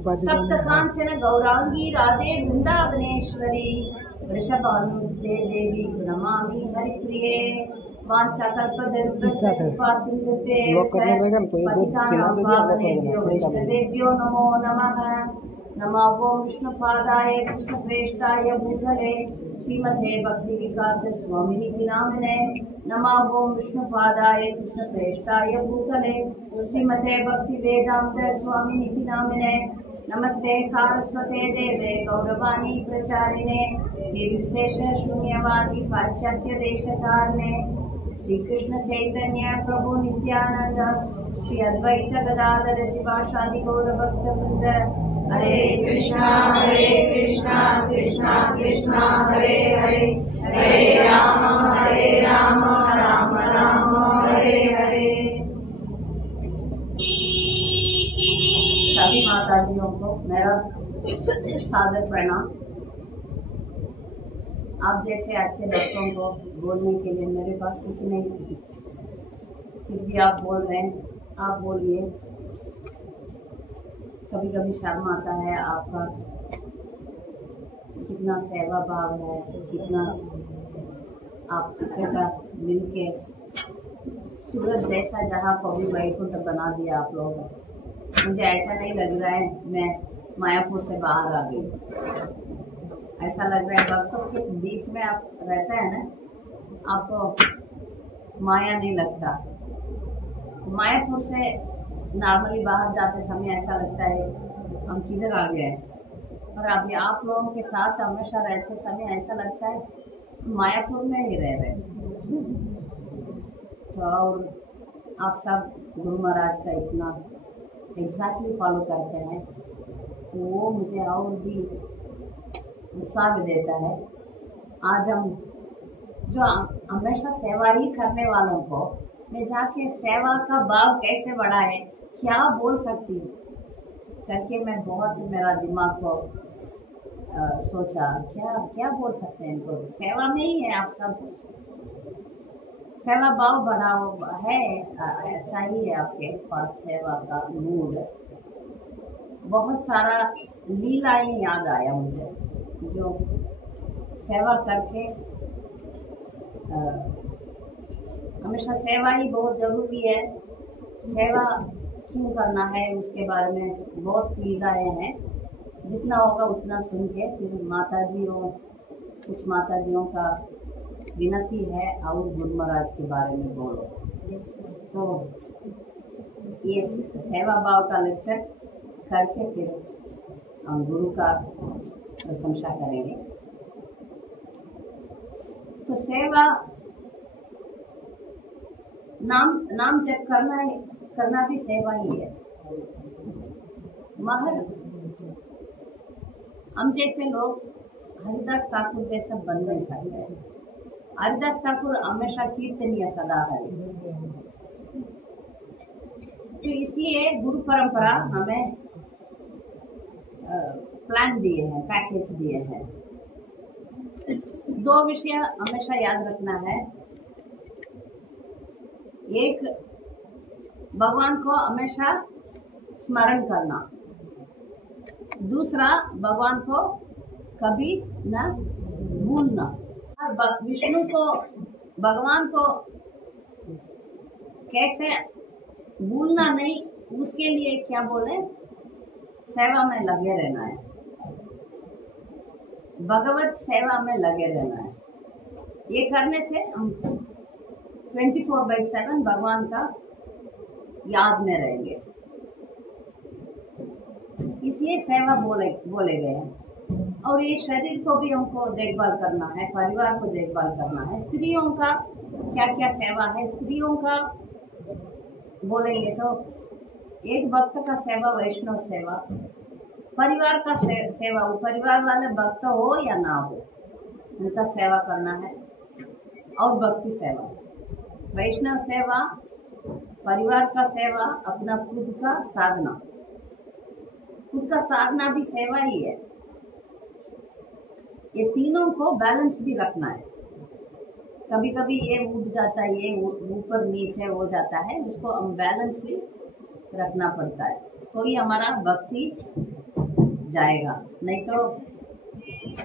तप्त कांचन गौरांगी राधे वृंदावनेश्वरी वृषभानुसुते देवी नमामि हरिप्रिये वैष्णवेभ्यो नमो नमः। नमो ओं विष्णुपादाय कृष्णप्रेष्ठाय भूतले श्रीमते भक्ति विकास स्वामिनिधि नामिने। नमो ओं विष्णुपादाय कृष्णप्रेष्ठाय भूतले श्रीमते भक्ति वेदांत स्वामिनिधि नामिने। नमस्ते सारस्वते देवे गौरवाणी प्रचारिणे निर्विशेष शून्यवादी पाश्चात्य देशकारणे। श्री कृष्ण चैतन्य प्रभु नित्यानंद श्री अद्वैत गदाधर शिवासादि गौर भक्त वृंद। हरे कृष्णा कृष्णा कृष्णा हरे हरे हरे राम राम राम हरे हरे। सभी माताजियों को मेरा सादर प्रणाम। आप जैसे अच्छे बच्चों को बोलने के लिए मेरे पास कुछ नहीं, फिर भी आप बोल रहे हैं, आप बोलिए। कभी कभी शर्म आता है, आपका कितना सेवा भाव है, कितना आपका मिलके सूरज जैसा जहाँ को भी वैकुंठ बना दिया आप लोगों ने। मुझे ऐसा नहीं लग रहा है मैं मायापुर से बाहर आ गई, ऐसा लग रहा है भक्तों के बीच में आप रहते हैं ना, आपको माया नहीं लगता। मायापुर से नॉर्मली बाहर जाते समय ऐसा लगता है हम किधर आ गए, और अभी आप लोगों के साथ हमेशा रहते समय ऐसा लगता है मायापुर में ही रह रहे। तो और आप सब गुरु महाराज का इतना एग्जैक्टली फॉलो करते हैं, तो वो मुझे और भी उत्साह देता है। आज हम जो हमेशा सेवा ही करने वालों को मैं जाके सेवा का भाव कैसे बढ़ाए, क्या बोल सकती हूँ करके मैं बहुत मेरा दिमाग को सोचा क्या बोल सकते हैं इनको। सेवा में ही है, आप सब सेवा भाव बढ़ाओ है, अच्छा ही है आपके पास सेवा का मूड। बहुत सारा लीलाएं याद आया मुझे, जो सेवा करके हमेशा सेवा ही बहुत ज़रूरी है। सेवा क्यों करना है उसके बारे में बहुत लीलाएं हैं, जितना होगा उतना सुन के फिर कुछ माताजियों का विनती है और गुरु महाराज के बारे में बोलो। तो ये सेवा भाव का लेक्चर करके फिर हम गुरु का प्रशंसा करेंगे। तो सेवा नाम जप करना भी सेवा ही है। मगर हम जैसे लोग हरिदास ठाकुर जैसा बन नहीं सकते। हरिदास ठाकुर हमेशा कीर्तनीय सदा है, तो इसलिए गुरु परंपरा हमें प्लान दिए हैं, पैकेज दिए हैं। दो विषय हमेशा याद रखना है। एक, भगवान को हमेशा स्मरण करना। दूसरा, भगवान को कभी न भूलना। विष्णु को, भगवान को कैसे भूलना नहीं, उसके लिए क्या बोले, सेवा में लगे रहना है, भगवत सेवा में लगे रहना है। ये करने से हम 24/7 भगवान का याद में रहेंगे। इसलिए सेवा बोले गए हैं। और ये शरीर को भी हमको देखभाल करना है, परिवार को देखभाल करना है। स्त्रियों का क्या क्या सेवा है, स्त्रियों का बोलेंगे तो एक भक्त का सेवा वैष्णव सेवा, परिवार का सेवा, वो परिवार वाले भक्त हो या ना हो उनका सेवा करना है। और भक्ति सेवा, वैष्णव सेवा, परिवार का सेवा, अपना खुद का साधना भी सेवा ही है। ये तीनों को बैलेंस भी रखना है। कभी कभी ये उठ जाता है, ये ऊपर नीचे हो जाता है, उसको हम बैलेंस भी रखना पड़ता है। तो ये हमारा भक्ति जाएगा, नहीं तो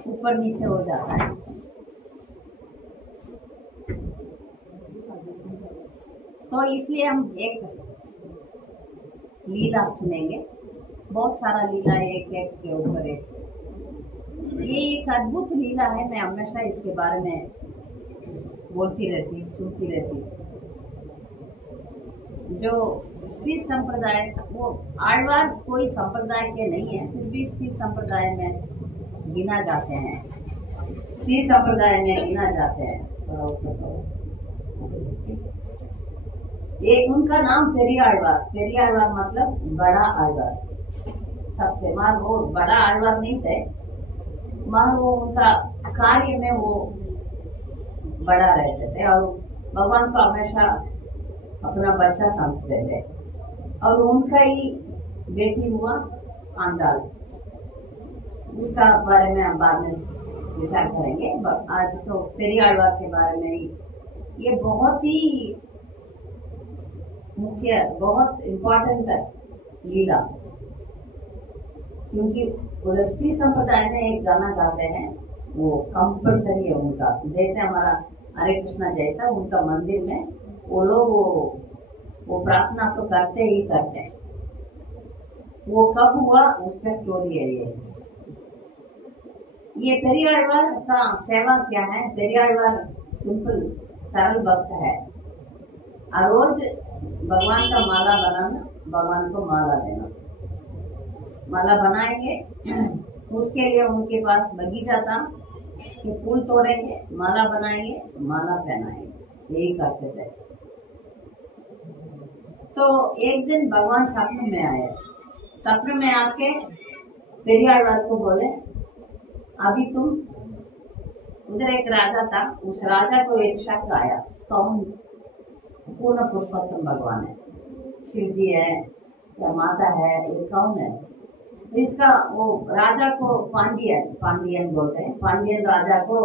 ऊपर नीचे हो जाता है। तो इसलिए हम एक लीला सुनेंगे, बहुत सारा लीला एक एक के ऊपर एक। ये एक अद्भुत लीला है, मैं हमेशा इसके बारे में बोलती रहती, सुनती रहती। जो स्त्री संप्रदाय, वो आಳ್वार कोई संप्रदाय के नहीं है, फिर भी स्त्री संप्रदाय में गिना जाते हैं, स्त्री संप्रदाय में गिना जाते हैं। एक उनका नाम पेरियाழ்वार, पेरियाழ்वार मतलब बड़ा आಳ್वार। सबसे मार वो बड़ा आಳ್वार नहीं थे, मार वो उनका कार्य में वो बड़ा रहते थे और भगवान को हमेशा अपना बच्चा समझते थे। और उनका ही बेटी हुआ आंडाल, उसका बारे में हम बाद में विचार करेंगे। आज तो पेरियाழ்वार के बारे में ही, ये बहुत ही मुख्य, बहुत इम्पोर्टेंट है लीला, क्योंकि स्त्री संप्रदाय में एक गाना गाते हैं, वो कंपल्सरी है उनका। जैसे हमारा हरे कृष्णा जैसा उनका मंदिर में वो लोग वो प्रार्थना तो करते ही करते हैं। वो कब हुआ उसका स्टोरी है ये पेरियाழ்वार का सेवा क्या है। पेरियाழ்वार सिंपल सरल भक्त है, और रोज भगवान का माला बनाना, भगवान को माला देना। माला बनाएंगे, उसके लिए उनके पास बगीचा था कि फूल तोड़ेंगे, माला बनाएंगे, माला पहनाएंगे, यही करते थे। तो एक दिन भगवान सपने में आए, सपने में आके पेरियाழ்वार को बोले, अभी तुम, उधर एक राजा था, उस राजा को एक शक आया, कौन पूर्ण पुरुषोत्तम भगवान है, शिव जी है या माता है, ये कौन है। तो इसका वो राजा को पांडियन बोलते हैं, पांडियन राजा को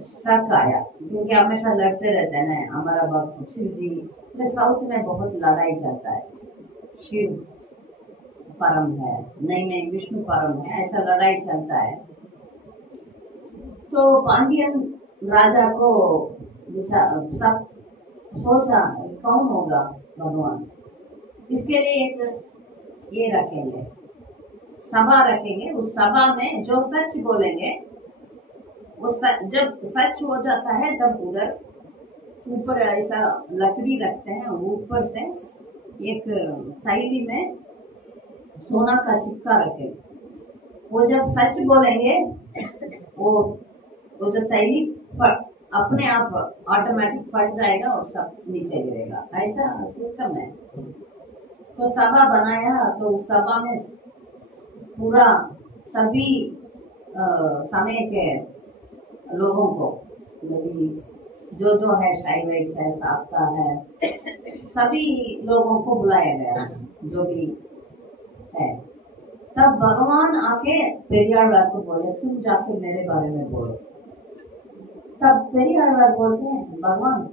शक आया, क्योंकि हमेशा लड़ते रहते हैं हमारा भक्त शिव जी। तो साउथ में बहुत लड़ाई चलता है, शिव परम है, नहीं विष्णु परम है, ऐसा लड़ाई चलता है। तो पांडियन राजा को सब सोचा कौन होगा भगवान, इसके लिए एक ये रखेंगे, सभा रखेंगे। उस सभा में जो सच बोलेंगे, वो जब सच हो जाता है तब उधर ऊपर ऐसा लकड़ी रखते हैं, ऊपर से एक थैली में सोना का चिपका रखेंगे। वो जब सच बोलेंगे, वो जो थैली अपने आप ऑटोमेटिक फट जाएगा और सब नीचे गिरेगा, ऐसा सिस्टम है। तो सभा बनाया, तो उस सभा में पूरा सभी समय के लोगों को, जो है शाइवेट्स है, साप्ता है, सभी लोगों को बुलाया गया जो भी है। तब भगवान आके पेरियाழ்वार को बोले, तुम जाके मेरे बारे में बोलो। तब पेरियाழ்वार बोलते हैं, भगवान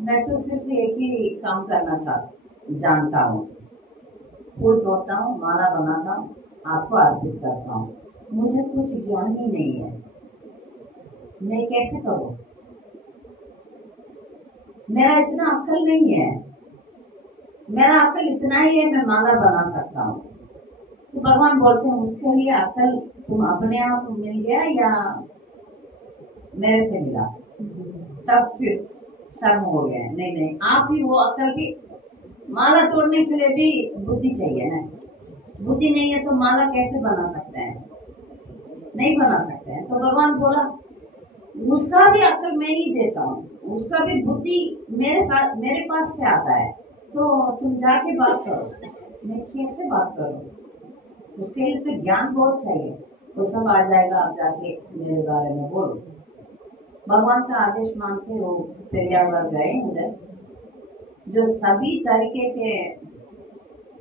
मैं तो सिर्फ एक ही काम करना जानता हूँ, फूल तोड़ता हूँ, माला बनाता हूँ, आपको अर्पित करता हूँ, मुझे कुछ ज्ञान ही नहीं है, मैं कैसे करूँ, मेरा इतना अक्ल नहीं है, मेरा अक्ल इतना ही है, मैं माला बना सकता हूँ। तो भगवान बोलते हैं, उसके लिए अक्ल तुम अपने आप मिल गया या मेरे से मिला। तब फिर शर्म हो गया, नहीं आप ही वो अक्ल की, माला तोड़ने के लिए भी बुद्धि चाहिए ना, बुद्धि नहीं है तो माला कैसे बना सकते हैं, नहीं बना सकते हैं। तो भगवान बोला, उसका भी अक्ल मैं ही देता हूँ, उसका भी बुद्धि मेरे पास से आता है, तो तुम जाके बात करो। मैं कैसे बात करूँ, उसके लिए तो ज्ञान बहुत चाहिए, तो सब आ जाएगा, आप जाके मेरे बारे में बोलो। भगवान का आदेश मान के वो पेरियाழ்वार गए उधर। जो सभी तरीके के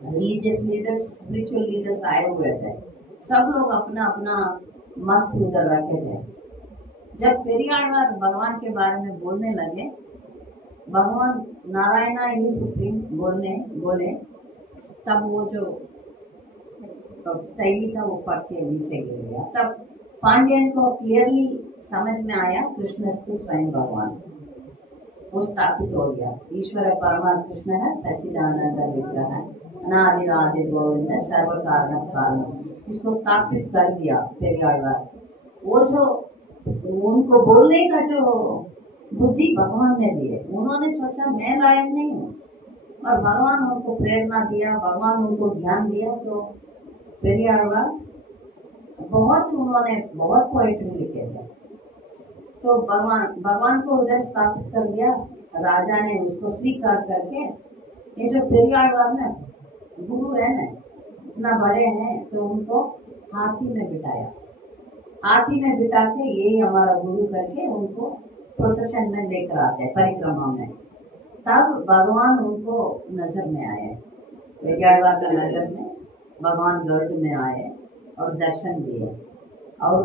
रिलीजियस लीडर्स, स्पिरिचुअल लीडर्स आए हुए थे, सब लोग अपना अपना मत उधर रखे थे। जब पेरियाழ்वार भगवान के बारे में बोलने लगे, भगवान नारायणा ही सुप्रीम बोले, तब वो जो तो तैली था, वो फट के नीचे गिर गया। तब पांड्यन को क्लियरली समझ में आया कृष्णस्तु स्वयं भगवान, वो स्थापित हो गया। ईश्वर परमात्मा कृष्ण है, सच्चिदानंद विग्रह है, अनादिरादि गोविंद सर्व कारण कारण, इसको स्थापित कर दिया पेरियार। वो जो उनको बोलने का जो बुद्धि भगवान ने दी है, उन्होंने सोचा मैं लायक नहीं हूँ, और भगवान उनको प्रेरणा दिया, भगवान उनको ज्ञान दिया। तो पेरियार बहुत उन्होंने बहुत पोएट्री लिखे थे। तो भगवान को उधर स्थापित कर दिया। राजा ने उसको स्वीकार करके, ये जो पेरियार ना गुरु है ना, इतना बड़े हैं, तो उनको हाथी में बिठाया। हाथी में बिठा के यही हमारा गुरु करके उनको प्रोसेशन में लेकर आते हैं, परिक्रमा में। तब भगवान उनको नजर में आए, पेरियार का नजर में भगवान गरुड़ में आए और दर्शन दिए। और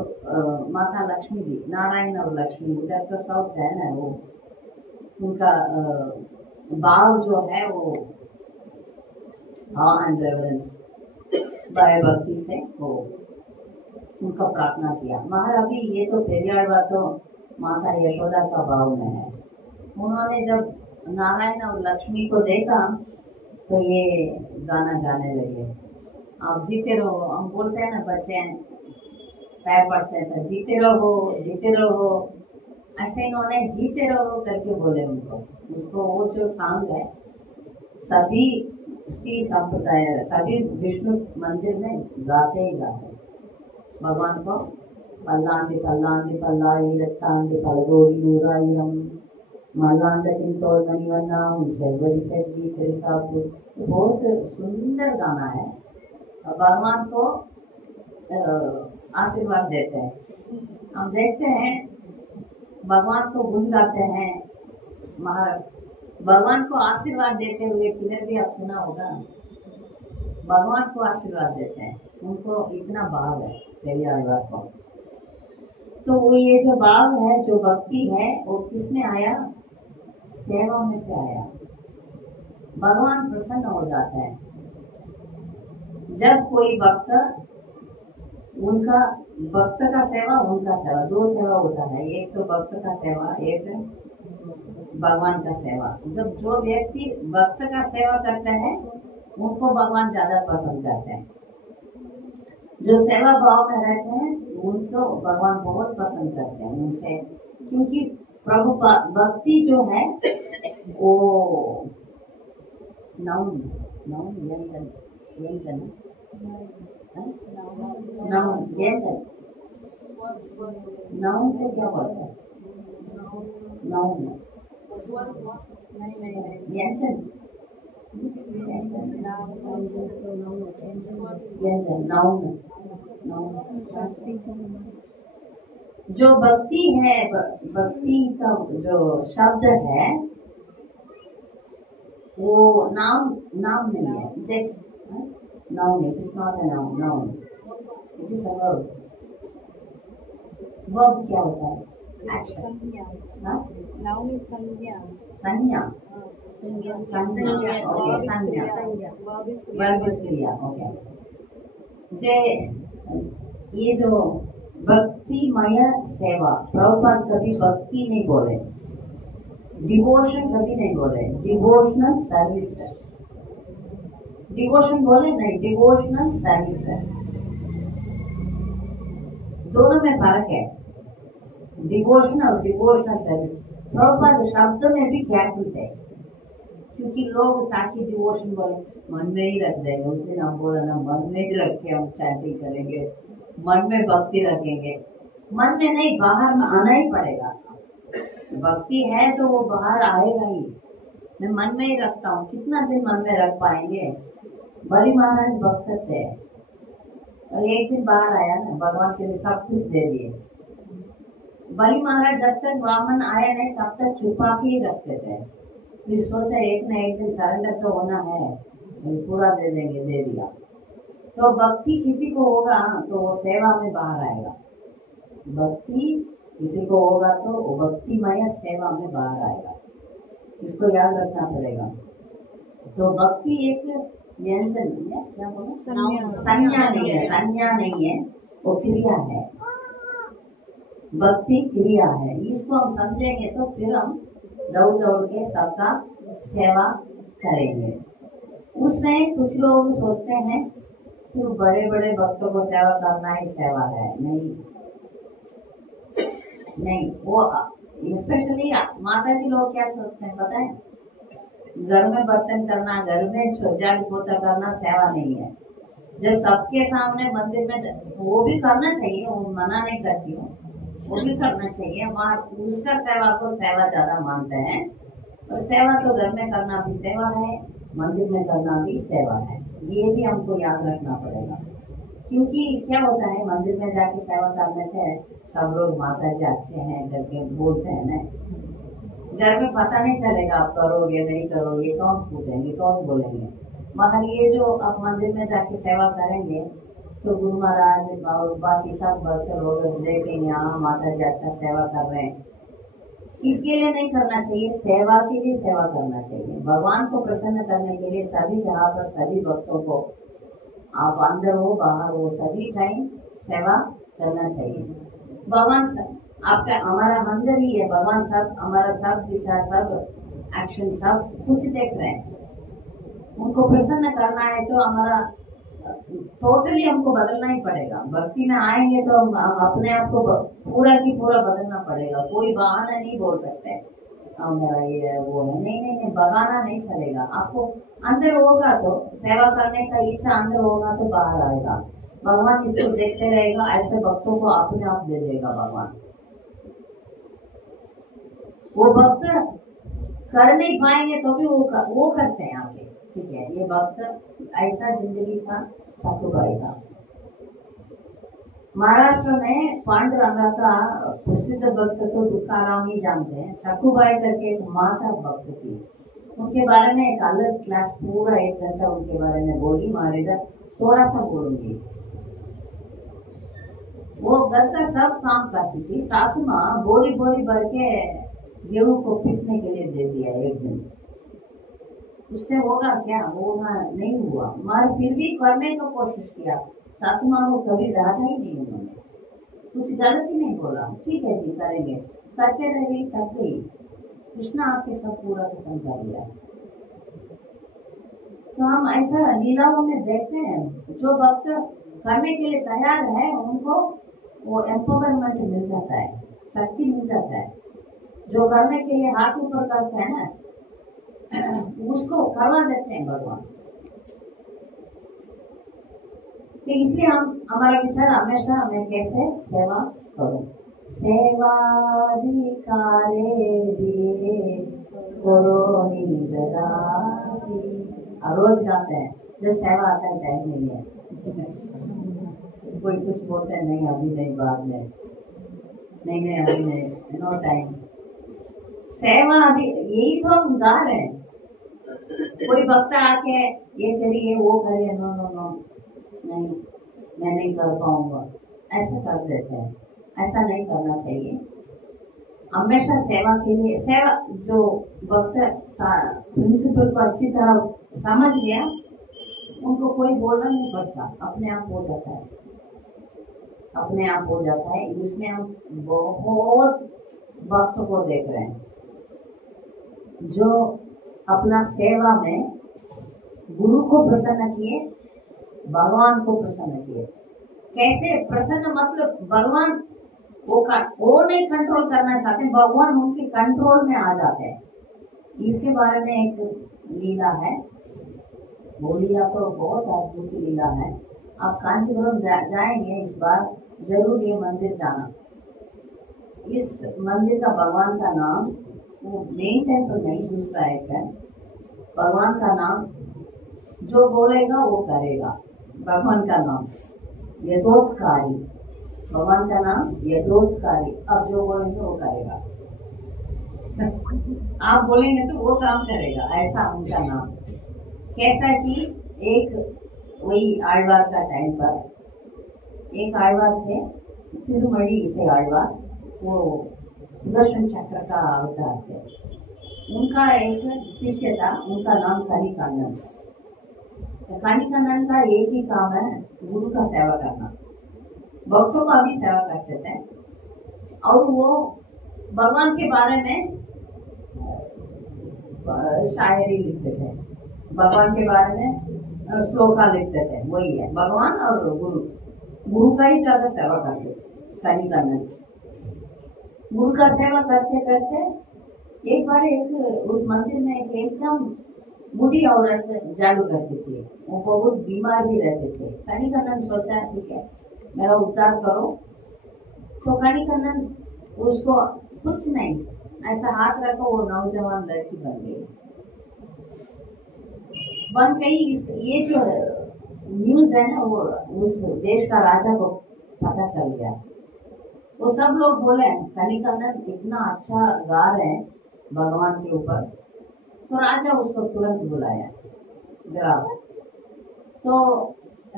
माता लक्ष्मी भी, नारायण और लक्ष्मी, उधर तो साउथ है ना, वो उनका भाव जो है वो एंड रेवरेंस भय भक्ति से वो उनका प्रार्थना किया। मगर अभी ये तो पेरियार तो माता यशोदा का भाव में है। उन्होंने जब नारायण और लक्ष्मी को देखा तो ये गाना गाने लगे, आप जीते रहो। हम बोलते हैं ना, बच्चे पैर पड़ते थे, जीते रहो, ऐसे इन्होंने जीते रहो करके बोले उनको। उसको वो जो सॉन्ग है, सभी श्री संप्रदाय, सभी विष्णु मंदिर में गाते ही गाते भगवान को। पल्लांडि पल्लांडि पल्लाई रत्तांडि पलगोरी नूरायिरम मल्लांड चिंतोल मणिवन्नाम सेवरी सेवरी त्रिकापु। बहुत सुंदर गाना है। भगवान को आशीर्वाद देते हैं। हम देखते हैं भगवान को गुण गाते हैं। महाराज भगवान को आशीर्वाद देते हुए किधर भी आप सुना होगा, भगवान को आशीर्वाद देते हैं। उनको इतना भाव है पेरियार को। तो वो ये जो भाव है, जो भक्ति है, वो किसमें आया? सेवा में से आया। भगवान प्रसन्न हो जाता है जब कोई भक्त, उनका भक्त का सेवा, उनका सेवा, दो सेवा होता है। एक तो भक्त का सेवा, एक भगवान का सेवा। जब जो व्यक्ति भक्त का सेवा करते हैं उनको भगवान ज्यादा पसंद करते हैं। जो सेवा भाव में रहते हैं उनको भगवान बहुत पसंद करते हैं उनसे, क्योंकि प्रभु भक्ति जो है वो नाउन व्यंजन नाउन पे क्या बोलते हैं? नाउन व्यंजन, नाउन। जो भक्ति है, भक्ति का जो शब्द है वो नाम नहीं है। जैसे noun, it is not a noun, it is a verb. Verb क्या होता है? एक्शन। नाउन इज संज्ञा। संज्ञा, ओके, संज्ञा, वर्ब इज क्रिया। ओके। ये जो भक्तिमय सेवा, प्रभुपाद कभी भक्ति नहीं बोले, डिवोशन कभी नहीं बोले, डिवोशनल सर्विस है। डिवोशन बोले नहीं, डिवोशनल सर्विस है। दोनों में फर्क है, डिवोशन और डिवोशनल सर्विस। प्रभुपाद शब्द में भी केयरफुल थे, क्योंकि लोग ताकि डिवोशन बोले मन में ही रख देंगे। उस दिन हम बोला ना, मन में ही रख के हम चैंटिंग करेंगे, मन में भक्ति रखेंगे। मन में नहीं, बाहर में आना ही पड़ेगा। भक्ति है तो वो बाहर आएगा ही। मैं मन में ही रखता हूँ, कितना दिन मन में रख पाएंगे? बड़ी महाराज भक्त थे, और एक दिन बाहर आया ना, भगवान के लिए सब कुछ दे दिए। बड़ी महाराज जब तक ब्राह्मण आया नहीं तब तक छुपा के ही रखते थे। फिर सोचा एक न एक दिन सरेंडर तो होना है, पूरा दे देंगे, दे दिया। तो भक्ति किसी को होगा तो वो सेवा में बाहर आएगा। भक्ति किसी को होगा तो वो भक्तिमय सेवा में बाहर आएगा। इसको याद रखना पड़ेगा। तो भक्ति एक व्यंजन नहीं है, क्या बोलो, संज्ञा। संज्ञा नहीं है, संज्ञा नहीं है, वो क्रिया है, भक्ति क्रिया है। इसको हम समझेंगे तो फिर हम दौड़ दौड़ के सबका सेवा करेंगे। उसमें कुछ लोग सोचते हैं सिर्फ बड़े बड़े भक्तों को सेवा करना ही सेवा है, नहीं नहीं। वो स्पेशली माता जी लोग क्या सोचते हैं पता है, घर में बर्तन करना, घर में झाड़ू पोछा करना सेवा नहीं है। जब सबके सामने मंदिर में, वो भी करना चाहिए, वो मना नहीं करती हूँ, वो भी करना चाहिए, वहाँ उसका सेवा को सेवा ज्यादा मानते हैं। और सेवा तो घर में करना भी सेवा है, मंदिर में करना भी सेवा है, ये भी हमको याद रखना पड़ेगा। क्योंकि क्या होता है, मंदिर में जाके सेवा करने से सब लोग माता जी अच्छे हैं करके बोलते हैं ना, घर में पता नहीं चलेगा आप करोगे नहीं करोगे, कौन पूछेंगे, कौन बोलेंगे। मगर ये जो आप मंदिर में जाके सेवा करेंगे तो गुरु महाराज और बाकी सब भक्त लोग देखेंगे, हाँ माता जी अच्छा सेवा कर रहे हैं। इसके लिए नहीं करना चाहिए, सेवा के लिए सेवा करना चाहिए। भगवान को प्रसन्न करने के लिए सभी जगह पर सभी भक्तों को, आप अंदर हो बाहर हो, सभी टाइम सेवा करना चाहिए। भगवान आपका हमारा अंदर ही है, भगवान सब हमारा सब विचार सब एक्शन सब कुछ देख रहे हैं। उनको प्रसन्न करना है तो हमारा टोटली हमको बदलना ही पड़ेगा। भक्ति में आएंगे तो हम अपने आप को पूरा की पूरा बदलना पड़ेगा। कोई बहाना नहीं बोल सकते मेरा ये है वो है, नहीं नहीं नहीं, बहाना नहीं चलेगा। आपको अंदर होगा तो सेवा करने का इच्छा अंदर होगा तो बाहर आएगा। भगवान इसको देखते रहेगा, ऐसे भक्तों को अपने आप दे देगा भगवान। वो भक्त कर नहीं पाएंगे तो भी वो करते हैं आगे, ठीक है। ये भक्त ऐसा जिंदगी था ठाकुरबाई का। महाराष्ट्र में पांडुरंगा का प्रसिद्ध भक्त तो तुकाराम ही जानते हैं। ठाकुरबाई करके एक माता भक्त थी, उनके बारे में एक अलग क्लास पूरा 1 घंटा उनके बारे में बोली, हमारे इधर थोड़ा सा बोलूंगी। वो घर का सब काम करती थी। सासू माँ बोरी बोरी भर के गेहूं को पीसने के लिए दे दिया एक दिन। उससे होगा क्या, होगा नहीं हुआ, मगर फिर भी करने को कोशिश किया। सासू माँ को कभी डांटा ही नहीं, उन्होंने कुछ गलत ही नहीं बोला, ठीक है जी करेंगे, करते रह गई, कर गई। कृष्णा आपके सब पूरा खत्म कर दिया। तो हम ऐसा लीलाओं में देखते हैं, जो भक्त करने के लिए तैयार है उनको वो एम्पावरमेंट मिल जाता है, शक्ति मिल जाता है। जो करने के लिए हाथ ऊपर करते हैं ना, उसको करवा देते हैं भगवान। तो इसलिए हम हमारा विचार हमेशा हमें कैसे सेवा करो, सेवाधिकारे दिए करो निजदासी। रोज गाते हैं, जब सेवा आता है टाइम नहीं है। कोई कुछ बोलते हैं नहीं अभी नहीं, बाद में नहीं नहीं अभी नहीं, नो टाइम। सेवा अभी यही तो हम गा रहे हैं। कोई भक्त आके ये करिए वो करिए, नो नो नो नहीं मैं नहीं कर पाऊंगा, ऐसा कर देते हैं। ऐसा नहीं करना चाहिए। हमेशा सेवा के लिए, सेवा जो भक्त प्रिंसिपल को अच्छी तरह समझ गया, उनको कोई बोलना नहीं पड़ता, अपने आप हो जाता है, अपने आप हो जाता है। इसमें हम बहुत भक्त को देख रहे हैं जो अपना सेवा में गुरु को प्रसन्न किए, भगवान को प्रसन्न किए। कैसे प्रसन्न, मतलब भगवान वो नहीं कंट्रोल करना चाहते, भगवान उनके कंट्रोल में आ जाते हैं। इसके बारे में एक लीला है, वो लीला तो बहुत अद्भुत लीला है। आप कांचीपुरम जाएंगे इस बार, जरूर ये मंदिर जाना। इस मंदिर का भगवान का नाम, वो मेन टेम्पल नहीं, दूसरा एक है। भगवान का नाम जो बोलेगा वो करेगा। भगवान का नाम यथोत्कारी, भगवान का नाम यथोत्कारी। अब जो बोलेंगे वो करेगा। आप बोलेंगे तो वो काम करेगा, ऐसा उनका नाम। कैसा कि एक वही आழ்वार का टाइम पर एक आழ்वार थे, तिरुमणि से आழ்वार, वो सुदर्शन चक्र का अवतार थे। उनका एक शिष्य था, उनका नाम करिकानन। कनिकानंद का एक ही काम है, गुरु का सेवा करना। भक्तों का भी सेवा करते थे और वो भगवान के बारे में शायरी लिखते थे, भगवान के बारे में श्लोका लिखते थे। वही है भगवान और गुरु, गुरु का ही ज्यादा सेवा करते थे कनिकानंद। गुरु का सेवा करते करते एक बार उस मंदिर में एकदम बूढ़ी औरत जादू करती थी, वो बहुत बीमार भी रहते थे। कनिकानंद सोचा ठीक है मेरा उद्धार करो, तो कनिकानंद उसको कुछ नहीं ऐसा हाथ रखो, वो नौजवान लड़की बन गई। ये जो न्यूज है ना, वो उस देश का राजा को पता चल गया। वो सब लोग बोले कनिकानंद इतना अच्छा गा रहे हैं भगवान के ऊपर, तो राजा उसको तुरंत बुलाया ग्राम। तो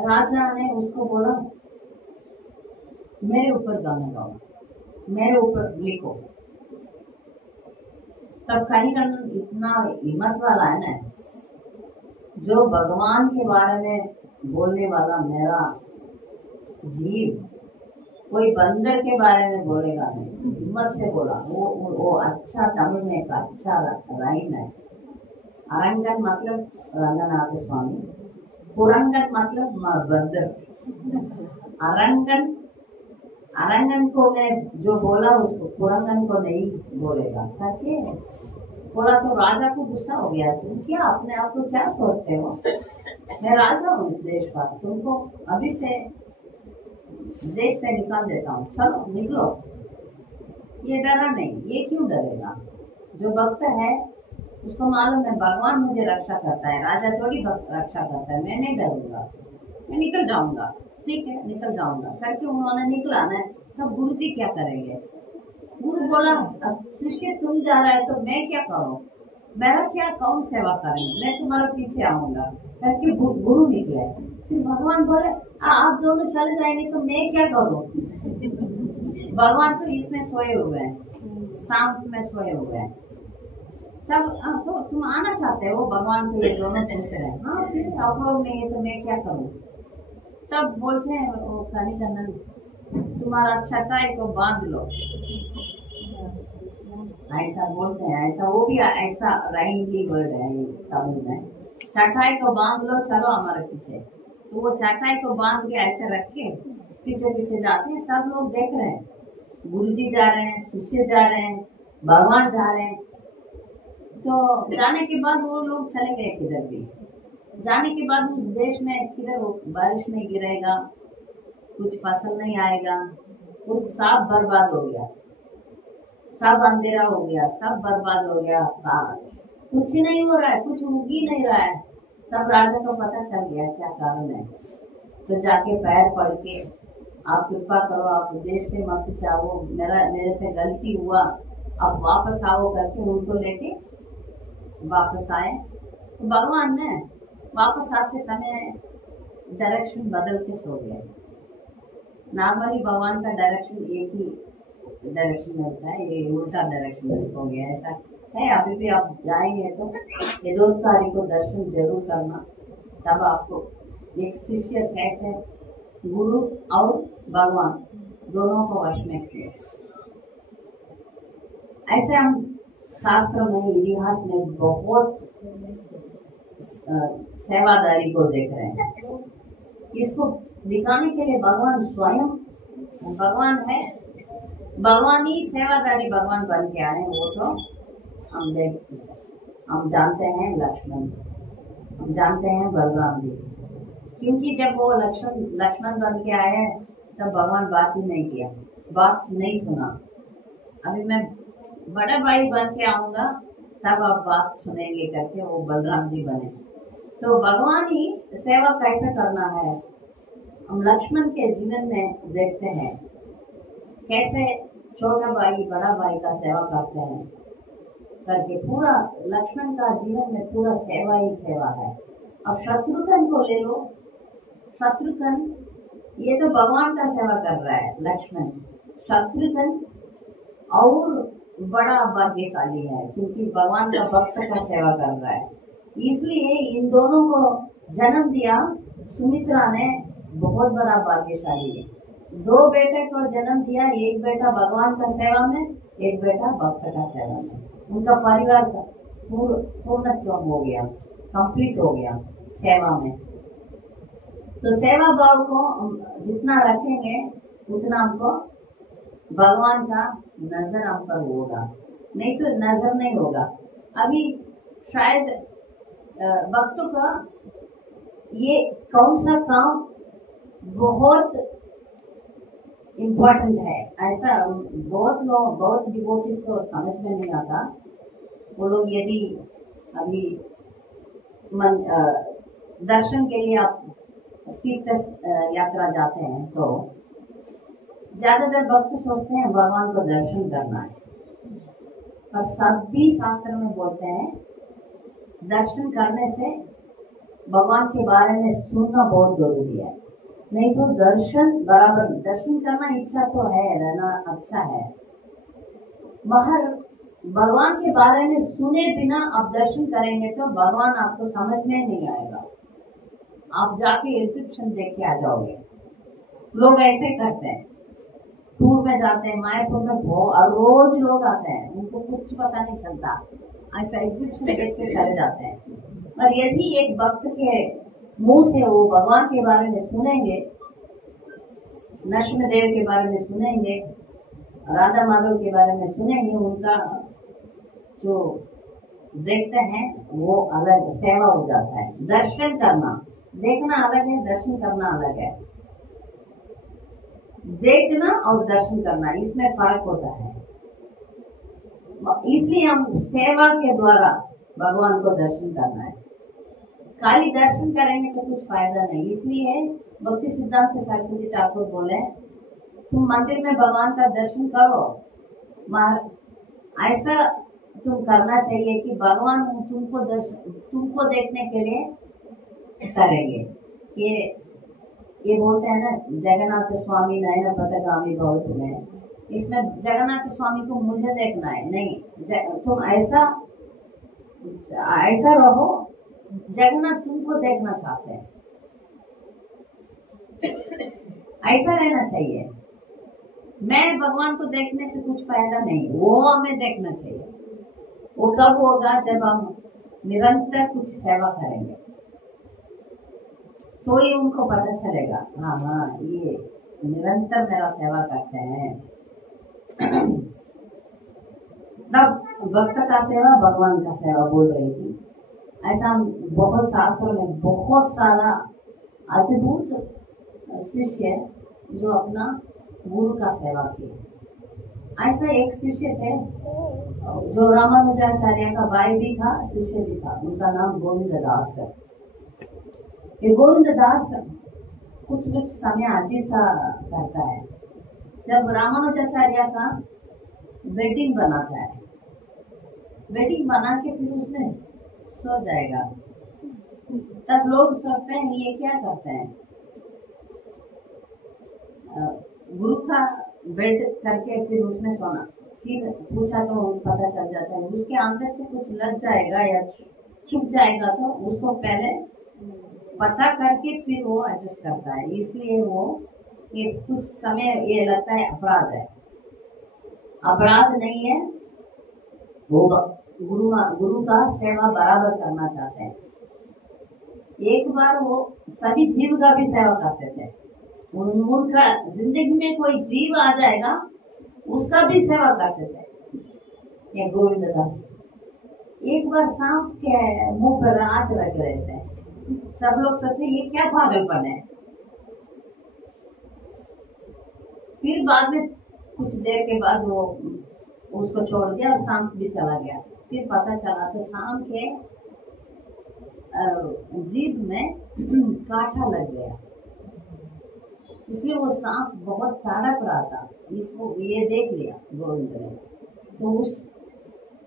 राजा ने उसको बोला मेरे ऊपर गाना गाओ, मेरे ऊपर लिखो। तब कनिकानंद इतना हिम्मत वाला है ना, जो भगवान के बारे में बोलने वाला मेरा जीव कोई बंदर के बारे में बोलेगा नहीं, हिम्मत से बोला। वो अच्छा तमिल में एक अच्छा राइम है। अरंगन मतलब रंगनाथ स्वामी, पुरंगन मतलब बंदर। अरंगन को मैं जो बोला उसको पुरंगन को नहीं बोलेगा करके बोला। तो राजा को गुस्सा हो गया, तुम क्या अपने आप को क्या सोचते हो, मैं राजा हूँ इस देश का, तुमको अभी से देश से निकाल देता हूँ, चलो निकलो। ये डरा नहीं, ये क्यों डरेगा? जो भक्त है उसको मालूम है भगवान मुझे रक्षा करता है, राजा थोड़ी रक्षा करता है, मैं नहीं डरूंगा, मैं निकल जाऊंगा। ठीक है निकल जाऊंगा करके उन्होंने निकला ना। तब गुरु जी क्या करेंगे? गुरु बोला शिष्य तुम जा रहा है तो मैं क्या करूँ, मेरा क्या कौन सेवा करें, मैं तुम्हारे पीछे आऊंगा करके गुरु निकले। फिर भगवान बोले आप दोनों चले जाएंगे तो मैं क्या करूँ? भगवान तो इसमें सोए हुए हैं, शांत में सोए हुए हैं। तब तो तुम आना चाहते हो, भगवान को ये दोनों पूछ रहे हैं। हाँ फिर आप लोग नहीं है तो मैं क्या करूँ? तब बोलते हैं वो कनिकानंद तुम्हारा चटाई को बांध लो, ऐसा बोलते हैं। ऐसा वो भी ऐसा राइमली वर्ड है तमिल में, चटाई को बांध लो चलो हमारे पीछे। तो वो चटाई को बांध के ऐसे रख के पीछे पीछे जाते हैं। सब लोग देख रहे हैं, गुरुजी जा रहे हैं, शिष्य जा रहे हैं, भगवान जा रहे हैं। तो जाने के बाद वो लोग चले गए किधर भी। जाने के बाद उस देश में किधर बारिश नहीं गिरेगा, कुछ फसल नहीं आएगा, कुछ सब बर्बाद हो गया, सब अंधेरा हो गया, सब बर्बाद हो गया, कुछ ही नहीं हो रहा है, कुछ उग ही नहीं रहा है। तब राजा को पता चल गया क्या कारण है। तो जाके पैर पड़ के आप कृपा करो, आप देश से मत जाओ, मेरे से गलती हुआ, अब वापस आओ करके उनको लेके वापस आए। तो भगवान ने वापस आते समय डायरेक्शन बदल के सो गए। नॉर्मली भगवान का डायरेक्शन एक ही डायरेक्शन में होता है, ये उल्टा डायरेक्शन में सो गया ऐसा है। अभी भी आप जाएंगे तो यदोत्कारी को दर्शन जरूर करना, तब आपको एक शिष्य कैसे गुरु और भगवान दोनों को वश में किए। ऐसे हम शास्त्र में इतिहास में बहुत सेवादारी को देख रहे हैं। इसको दिखाने के लिए भगवान स्वयं भगवान है, भगवान ही सेवादारी भगवान बन के आए। वो तो हम जानते हैं लक्ष्मण, हम जानते हैं बलराम जी, क्योंकि जब वो लक्ष्मण बन के आए तब भगवान बात ही नहीं किया, बात नहीं सुना। अभी मैं बड़ा भाई बन के आऊंगा तब आप बात सुनेंगे करके वो बलराम जी बने। तो भगवान ही सेवा कैसे करना है हम लक्ष्मण के जीवन में देखते हैं, कैसे छोटा भाई बड़ा भाई का सेवा करते हैं करके। पूरा लक्ष्मण का जीवन में पूरा सेवा ही सेवा है। अब शत्रुघ्न को ले लो, शत्रुघ्न ये तो भगवान का सेवा कर रहा है लक्ष्मण, शत्रुघ्न और बड़ा भाग्यशाली है क्योंकि भगवान का भक्त का सेवा कर रहा है। इसलिए इन दोनों को जन्म दिया, सुमित्रा ने बहुत बड़ा भाग्यशाली है। 2 बेटे को जन्म दिया, एक बेटा भगवान का सेवा में, एक बेटा भक्त का सेवा में। उनका परिवार का पूर्णत्व हो गया, कंप्लीट हो गया सेवा में। तो सेवा भाव को जितना रखेंगे उतना हमको भगवान का नजर हम पर होगा, नहीं तो नजर नहीं होगा। अभी शायद भक्तों का ये कौन सा काम बहुत इम्पोर्टेंट है, ऐसा बहुत लोग, बहुत डिवोटीज को समझ में नहीं आता। वो लोग यदि अभी दर्शन के लिए आप तीर्थ यात्रा जाते हैं तो ज्यादातर भक्त सोचते हैं भगवान को दर्शन करना है, पर सभी शास्त्र में बोलते हैं दर्शन करने से भगवान के बारे में सुनना बहुत जरूरी है। नहीं तो दर्शन बराबर, दर्शन करना इच्छा तो है, रहना अच्छा है, मगर भगवान के बारे में सुने बिना आप दर्शन करेंगे तो भगवान आपको समझ में नहीं आएगा। आप जाके एग्जिबिशन देख के आ जाओगे। लोग ऐसे करते हैं, टूर में जाते हैं, मायापुर में रोज लोग आते हैं, उनको कुछ पता नहीं चलता, ऐसा एग्जिबिशन देख के चले जाते हैं। और यदि एक भक्त के मुंह से वो भगवान के बारे में सुनेंगे, नरसिंहदेव के बारे में सुनेंगे, राधा माधव के बारे में सुनेंगे, उनका जो देखते हैं वो अलग सेवा हो जाता है। दर्शन करना, देखना अलग है, दर्शन करना अलग है। देखना और दर्शन करना, इसमें फर्क होता है। इसलिए हम सेवा के द्वारा भगवान को दर्शन करना है। खाली दर्शन करेंगे तो कुछ फायदा नहीं। इसलिए भक्ति सिद्धांत सरस्वती ठाकुर बोले तुम मंदिर में भगवान का दर्शन करो, मगर ऐसा तुम करना चाहिए कि भगवान तुमको देखने के लिए करेंगे। ये बोलते हैं ना, जगन्नाथ स्वामी नयन पथगामी बहुत में, इसमें जगन्नाथ स्वामी को मुझे देखना है नहीं, तुम ऐसा रहो जगन्नाथ तुमको देखना चाहते हैं, ऐसा रहना चाहिए। मैं भगवान को देखने से कुछ फायदा नहीं, वो हमें देखना चाहिए। वो कब होगा? जब हम निरंतर कुछ सेवा करेंगे तो ही उनको पता चलेगा, हाँ ये निरंतर मेरा सेवा करते हैं। तब भक्त का सेवा भगवान का सेवा बोल रही थी। ऐसा बहुत शास्त्रों में बहुत सारा अद्भुत शिष्य जो अपना गुरु का सेवा किए। ऐसा एक शिष्य थे जो रामानुजाचार्य का भाई भी था, शिष्य भी था, उनका नाम गोविंद दास है। ये गोविंद दास कुछ समय अजीब सा करता है। जब रामानुजाचार्य का वेडिंग बनाता है, वेडिंग बना के फिर उसमें सो जाएगा, तब लोग सोचते हैं ये क्या करते हैं। गुरु का बेड करके फिर उसमें सोना, फिर पूछा तो पता चल जाता है उसके अंदर से कुछ लग जाएगा या छुप जाएगा, तो उसको पहले पता करके फिर वो एडजस्ट करता है। इसलिए वो ये कुछ समय ये लगता है अपराध है, अपराध नहीं है। वो गुरु का सेवा बराबर करना चाहते हैं। एक बार वो सभी जीव का भी सेवा करते थे। उनका जिंदगी में कोई जीव आ जाएगा उसका भी सेवा करते थे। ये गोविंद दास एक बार सांप के मुंह पर हाथ रख रहे थे। सब लोग सोचे ये क्या पागलपन है। फिर बाद में कुछ देर के बाद वो उसको छोड़ दिया और सांप भी चला गया। फिर पता चला तो सांप के जीभ में कांटा लग गया, इसलिए वो सांप बहुत तड़प रहा था। इसको ये देख लिया गोविंद ने, तो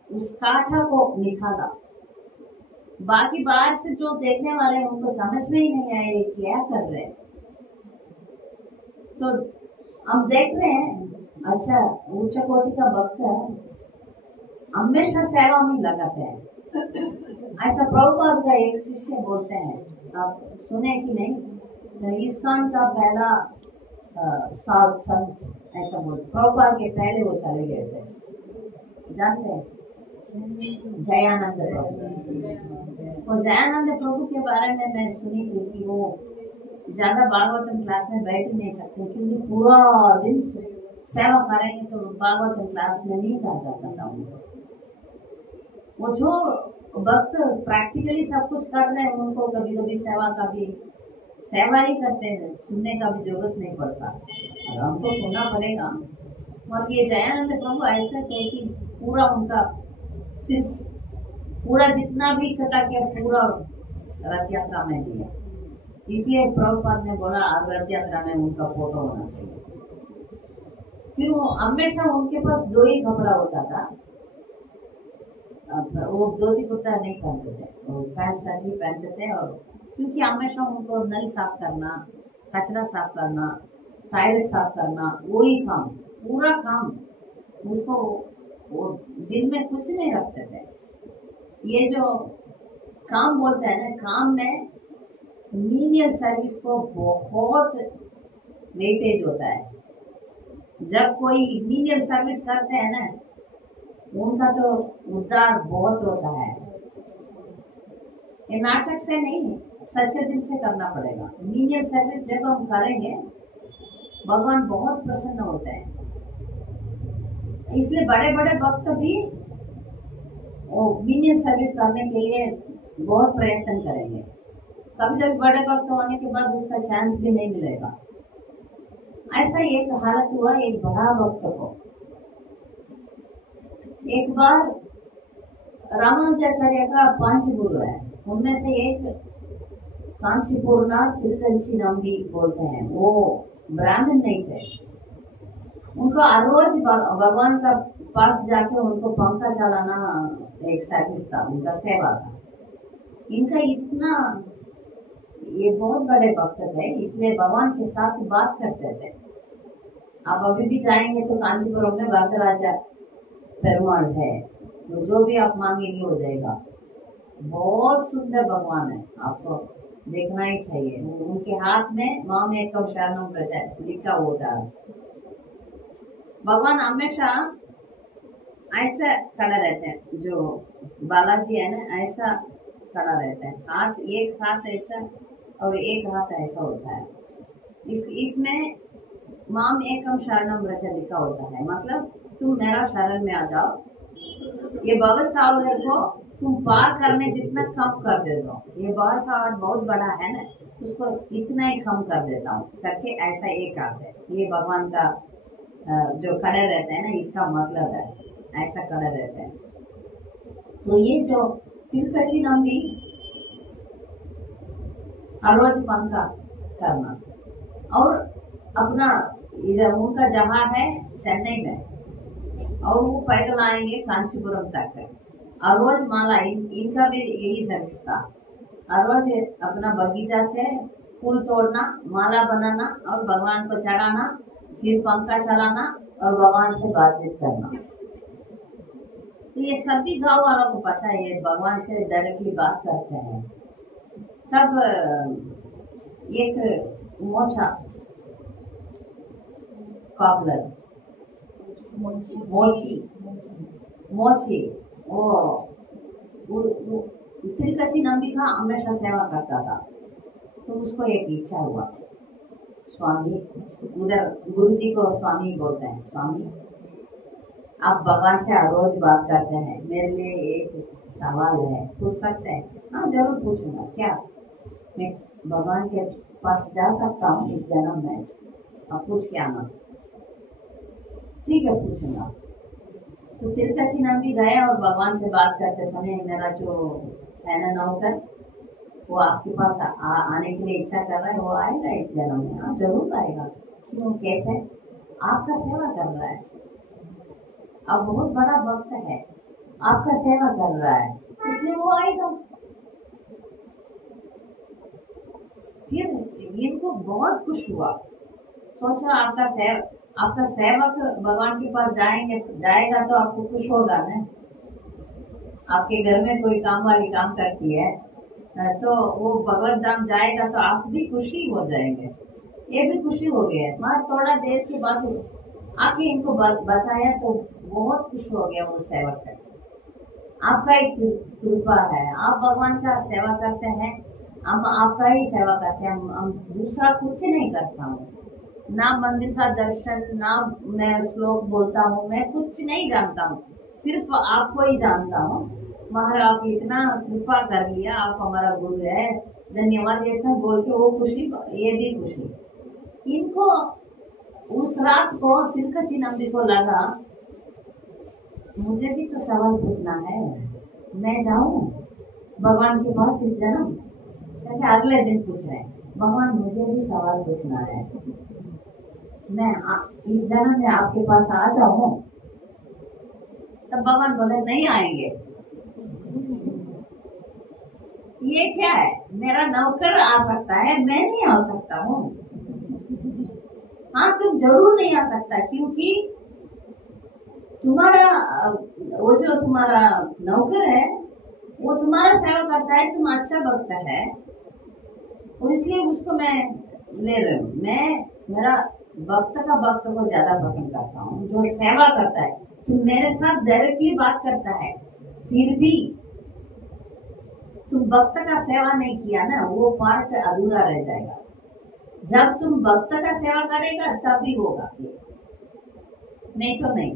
उस कांटा को निकाला। बाकी बाहर से जो देखने वाले हैं उनको समझ में ही नहीं आया क्या कर रहे हैं। तो हम देख रहे हैं, अच्छा ऊंचा कोटि का भक्त है, हमेशा सेवा में लगाते हैं। ऐसा प्रभुपाद का एक शिष्य बोलते हैं, आप सुने कि नहीं, तो इस्कॉन का पहला साउथ संत ऐसा बोलते, प्रभुपाद के पहले वो चले गए थे, जानते हैं, जयानंद प्रभु। और जयानंद प्रभु के बारे में मैं सुनी थी कि वो ज्यादा भागवतम क्लास में बैठ ही नहीं सकते, क्योंकि पूरा दिन सेवा करेंगे तो भागवतम क्लास में नहीं जा जाता था उनको। वो जो वक्त प्रैक्टिकली सब कुछ कर रहे हैं, उनको कभी कभी सेवा ही करते हैं, सुनने का भी जरूरत नहीं पड़ता, हमको सुनना पड़ेगा। और ये जयानंद प्रभु ऐसा थे कि पूरा उनका सिर्फ पूरा जितना भी इकट्ठा किया पूरा रथ यात्रा में दिया, इसलिए प्रभुपाद ने बोला रथ यात्रा में उनका फोटो होना चाहिए। फिर वो हमेशा उनके पास 2 ही कपड़ा होता था, वो धोती कुर्ता नहीं पहनते थे, वो पैंट शर्ट ही पहनते थे। और क्योंकि हमेशा उनको नल साफ करना, कचरा साफ करना, टॉयलेट साफ करना, वही काम, पूरा काम उसको, वो दिन में कुछ नहीं रखते थे। ये जो काम बोलते हैं ना, काम में मीनियल सर्विस को बहुत वेटेज होता है। जब कोई मीनियल सर्विस करते हैं ना, उनका तो उद्धार बहुत होता है। ये नाटक से नहीं, सच्चे दिल से करना पड़ेगा। मीनियल सर्विस जब हम करेंगे, भगवान बहुत प्रसन्न होते हैं। इसलिए बड़े बड़े भक्त भी मीनियल सर्विस करने के लिए बहुत प्रयत्न करेंगे। कभी कभी बड़े भक्त होने के बाद उसका चांस भी नहीं मिलेगा। ऐसा एक हालत हुआ एक बड़ा भक्त को। एक बार रामानुजाचार्य का 5 गुरु है, उनमें से एक कांचीपुरनाथ तिरुकंची नंबी बोलते हैं, वो ब्राह्मण नहीं थे। उनको हर रोज भगवान का पास जाके उनको पंखा चलाना एक सर्विस था, उनका सेवा था। इनका इतना, ये बहुत बड़े भक्त थे, इसलिए भगवान के साथ बात करते थे। आप अभी भी जाएंगे तो कांचीपुरम में वरदराजा पेरुमाल है, तो जो भी आप मांगेंगे हो जाएगा। बहुत सुंदर भगवान है, आपको देखना ही चाहिए। उनके हाथ में माम एकम शरणम व्रज लिखा होता है। भगवान हमेशा ऐसा खड़ा रहते हैं, जो बालाजी है ना, ऐसा खड़ा रहता है। हाथ, एक हाथ ऐसा और एक हाथ ऐसा होता है। इसमें माम एकम शरणम व्रज लिखा होता है, मतलब तुम मेरा शरण में आ जाओ। ये भवसागर को तुम पार करने जितना कम कर दे दो। ये भवसागर बहुत बड़ा है ना, उसको इतना ही कम कर देता हूँ करके ऐसा एक अर्थ है। ये भगवान का जो खड़े रहते हैं ना, इसका मतलब है ऐसा खड़े रहते हैं। तो ये जो तिरुकची नंबी हर रोज पंखा करना, और अपना इधर उनका जहाँ है चेन्नई में, और वो पैदल आएंगे कांचीपुरम तक है, और रोज माला, इनका भी यही सर्विस था। और रोज अपना बगीचा से फूल तोड़ना, माला बनाना और भगवान को चढ़ाना, फिर पंखा चलाना और भगवान से बातचीत करना। तो ये सभी गांव वालों को पता है, ये भगवान से डायरेक्टली बात करते हैं। तब एक मोचा कॉबलर मोची वो तिरुकची नंबी का हमेशा सेवा करता था। तो उसको एक इच्छा हुआ, स्वामी, उधर गुरु जी को स्वामी बोलते हैं, स्वामी आप भगवान से हर रोज बात करते हैं, मेरे लिए एक सवाल है, पूछ सकते हैं? हाँ जरूर पूछूंगा। क्या मैं भगवान के पास जा सकता हूँ इस जन्म में? आप पूछ के आना। ठीक है, पूछूंगा। तो तिरुकची नंबी गए और भगवान से बात करते समय, मेरा जो है ना नौकर, वो आपके पास आने के लिए इच्छा कर रहा है, वो आएगा इस जन्म में? हाँ जरूर आएगा। क्यों, कैसे? आपका सेवा कर रहा है, अब बहुत बड़ा भक्त है, आपका सेवा कर रहा है, इसलिए वो आएगा। फिर इनको बहुत खुश हुआ, सोचा आपका सेवक भगवान के पास जाएगा तो आपको खुश होगा ना। आपके घर में कोई काम वाली काम करती है, तो वो भगवत धाम जाएगा तो आप भी खुशी हो जाएंगे, ये भी खुशी हो गया। वहाँ थोड़ा देर के बाद आके इनको बताया तो बहुत खुश हो गया वो सेवक है। आपका एक कृपा है, आप भगवान का सेवा करते हैं, हम आपका ही सेवा करते हैं, हम दूसरा कुछ नहीं करता हूँ, ना मंदिर का दर्शन, ना मैं श्लोक बोलता हूँ, मैं कुछ नहीं जानता हूँ, सिर्फ आपको ही जानता हूँ। महाराज आप इतना कृपा कर लिया, आप हमारा गुरु है, धन्यवाद, ऐसा बोल के वो खुशी, ये भी खुशी। इनको उस रात को तिरुपति नंदी को लगा मुझे भी तो सवाल पूछना है, मैं जाऊं भगवान के पास इस जन्म, क्योंकि अगले दिन पूछ रहे हैं भगवान मुझे भी सवाल पूछना है, मैं इस जन्म में आपके पास आ जाऊं। तब भगवान बोले नहीं आएंगे। ये क्या है, मेरा नौकर आ सकता है, मैं नहीं आ सकता हूँ। हाँ तुम जरूर नहीं आ सकता, क्योंकि तुम्हारा वो जो तुम्हारा नौकर है वो तुम्हारा सेवा करता है, तुम अच्छा भक्त है, और इसलिए उसको मैं ले रही हूँ। मैं मेरा भक्त का भक्त को ज्यादा पसंद करता हूँ, जो सेवा करता है। तुम मेरे साथ डायरेक्टली बात करता है, फिर भी तुम भक्त का सेवा नहीं किया ना, वो पार्ट अधूरा रह जाएगा। जब तुम भक्त का सेवा करेगा तभी होगा, नहीं तो नहीं।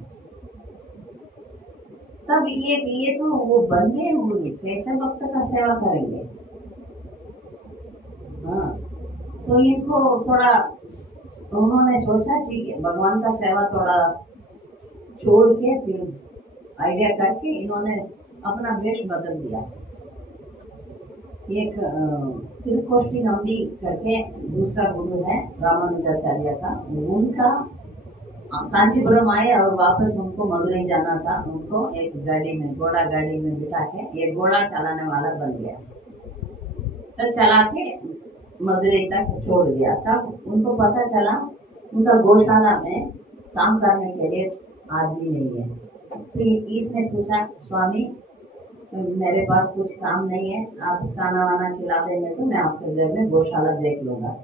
तब ये तो वो बन गए गुरु, कैसे भक्त का सेवा करेंगे। हाँ तो इनको थोड़ा उन्होंने सोचा ठीक है, भगवान का सेवा थोड़ा छोड़ के फिर आइडिया करके इन्होंने अपना वेश बदल दिया। एक तिरुकोष्टी नंदी करके दूसरा गुरु है रामानुजाचार्य का, उनका कांचीपुरम आए और वापस उनको मदुरई जाना था। उनको एक गाड़ी में, घोड़ा गाड़ी में बिठा के, ये घोड़ा चलाने वाला बन गया, तो चला के मदुरई तक छोड़ दिया। तब उनको पता चला उनका गौशाला में काम करने के लिए आदमी नहीं है। फिर इसने पूछा स्वामी मेरे पास कुछ काम नहीं है, आप खाना वाना खिला देंगे तो मैं आपके घर में गौशाला देख लूंगा।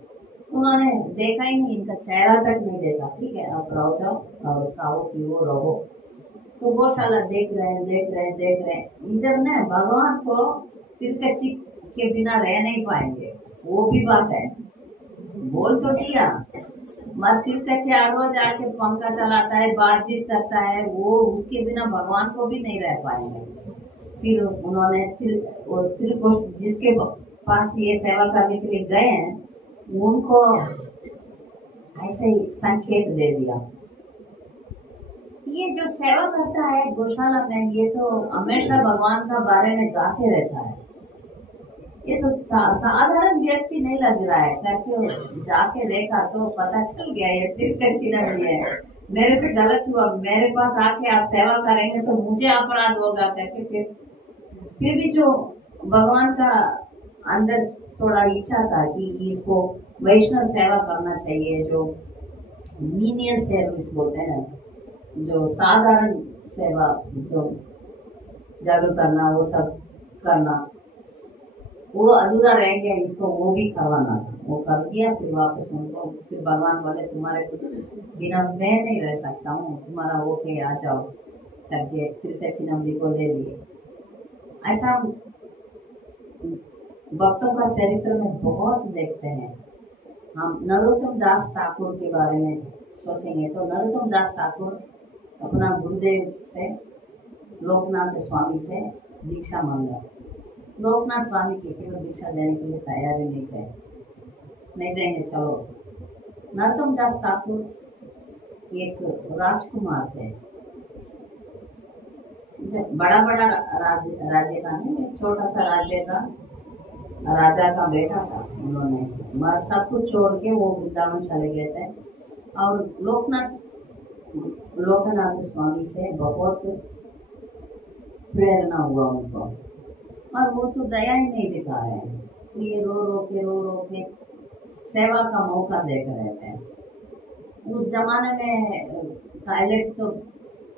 उन्होंने देखा ही नहीं, इनका चेहरा तक नहीं देखा। ठीक है आप रहो जाओ और खाओ पियो रहो। तो गौशाला देख रहे हैं। इधर न भगवान को तिरुपति के बिना रह नहीं पाएंगे, वो भी बात है। बोल तो दिया, मत तिरुपति हर रोज आके पंखा चलाता है, बातचीत करता है, वो उसके बिना भगवान को भी नहीं रह पाएंगे। फिर उन्होंने तिरुकोष्ठी जिसके पास ये सेवा करने के लिए गए हैं, उनको ऐसे ही संकेत दे दिया। ये जो सेवा करता है गौशाला में, ये तो हमेशा भगवान का बारे में गाते रहता है। ये तो साधारण व्यक्ति नहीं लग रहा है, करके जाके देखा तो पता चल गया ये तिरुपति नंदी है। मेरे से गलत हुआ, मेरे पास आके आप सेवा करेंगे तो मुझे अपराध होगा करके फिर भी जो भगवान का अंदर थोड़ा इच्छा था कि इसको वैष्णव सेवा करना चाहिए, जो मीनियल सर्विस बोलते हैं, जो साधारण सेवा, जो जागरूक करना, वो सब करना, वो अधूरा रह गया, इसको वो भी करवाना था। वो कर दिया। फिर वापस उनको फिर भगवान बोले तुम्हारे बिना मैं नहीं रह सकता हूँ, तुम्हारा ओके आ जाओ करके तिरुपति नंदी को दे दिए। ऐसा भक्तों का चरित्र में बहुत देखते हैं। हम नरोत्तम दास ठाकुर के बारे में सोचेंगे तो नरोत्तम दास ठाकुर अपना गुरुदेव से, लोकनाथ स्वामी से दीक्षा मांगा। लोकनाथ स्वामी किसी को दीक्षा देने के लिए तैयार ही नहीं थे, नहीं देंगे चलो। नरोत्तम दास ठाकुर एक राजकुमार थे, बड़ा राज्य का नहीं, एक छोटा सा राज्य का राजा का बेटा था। उन्होंने सब कुछ छोड़ के वो वृंदावन चले गए थे, और लोकनाथ स्वामी से बहुत प्रेरणा हुआ उनको, और वो तो दया ही नहीं दिखा रहे हैं। तो ये रो रो के सेवा का मौका देख रहे थे। उस जमाने में टॉयलेट तो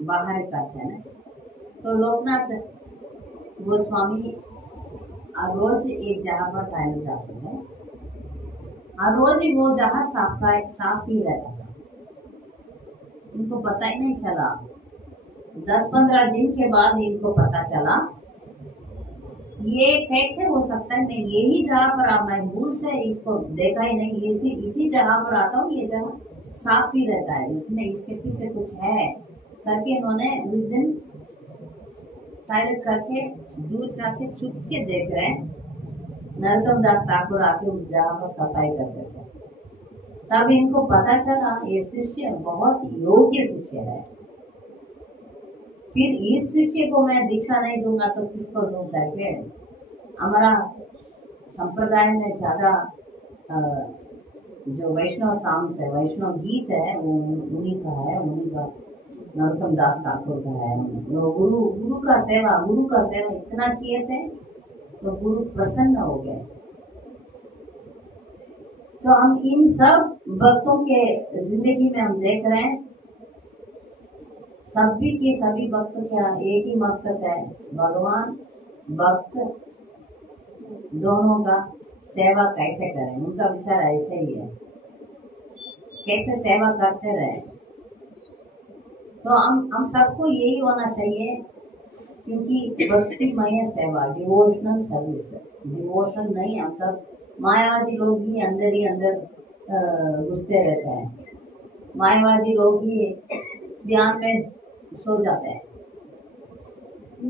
बाहर ही करते हैं ना, तो लोकनाथ गोस्वामी और रोज एक जगह पर टहल जाते हैं और रोज ही वो जगह साफ ही रहता था। इनको पता ही नहीं चला। 10-15 दिन के बाद इनको पता चला ये कैसे हो सकता है, मैं यही जगह पर मैं भूल से इसको देखा ही नहीं, इसी जगह पर आता हूँ, ये जगह साफ ही रहता है, इसमें इसके पीछे कुछ है करके इन्होंने उस दिन टॉयलेट करके दूर जाके चुप के देख रहे हैं नरोत्तम दास ठाकुर आके उस जगह पर सफाई करते थे। तब इनको पता चला ये शिष्य बहुत योग्य शिष्य है। फिर इस शिष्य को मैं दीक्षा नहीं दूंगा तो किसको दूं करके हमारा संप्रदाय में ज्यादा जो वैष्णव सॉन्ग्स है, वैष्णव गीत है, वो उन्हीं का नरोत्तम दास ठाकुर का है। वो गुरु का सेवा इतना किए थे तो गुरु प्रसन्न हो गए। तो हम इन सब भक्तों के जिंदगी में हम देख रहे हैं सभी भक्त का एक ही मकसद है, भगवान भक्त दोनों का सेवा कैसे करें, उनका विचार ऐसे ही है, कैसे सेवा करते रहे। तो हम सबको यही होना चाहिए, क्योंकि भक्तिमय सेवा, डिवोशनल सर्विस, डिवोशन नहीं, हम सब मायावादी लोग ही अंदर घुसते रहते हैं। मायावादी लोग ही ध्यान में सो जाते हैं।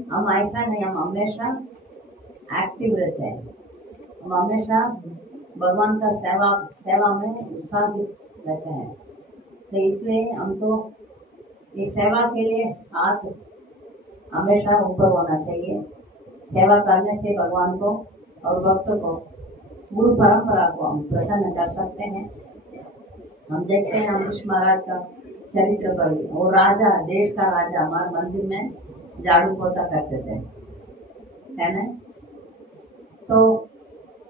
हम ऐसा नहीं, हम हमेशा एक्टिव रहते हैं, हम हमेशा भगवान का सेवा में उत्साहित रहते हैं। तो इसलिए हमको इस सेवा के लिए हाथ हमेशा ऊपर होना चाहिए। सेवा करने से भगवान को और भक्त को, गुरु परंपरा को हम प्रसन्न कर सकते हैं। हम देखते हैं अमरीश महाराज का चरित्र पर, वो राजा, देश का राजा, हमारे मंदिर में झाड़ू पोछा करते थे, है ना। तो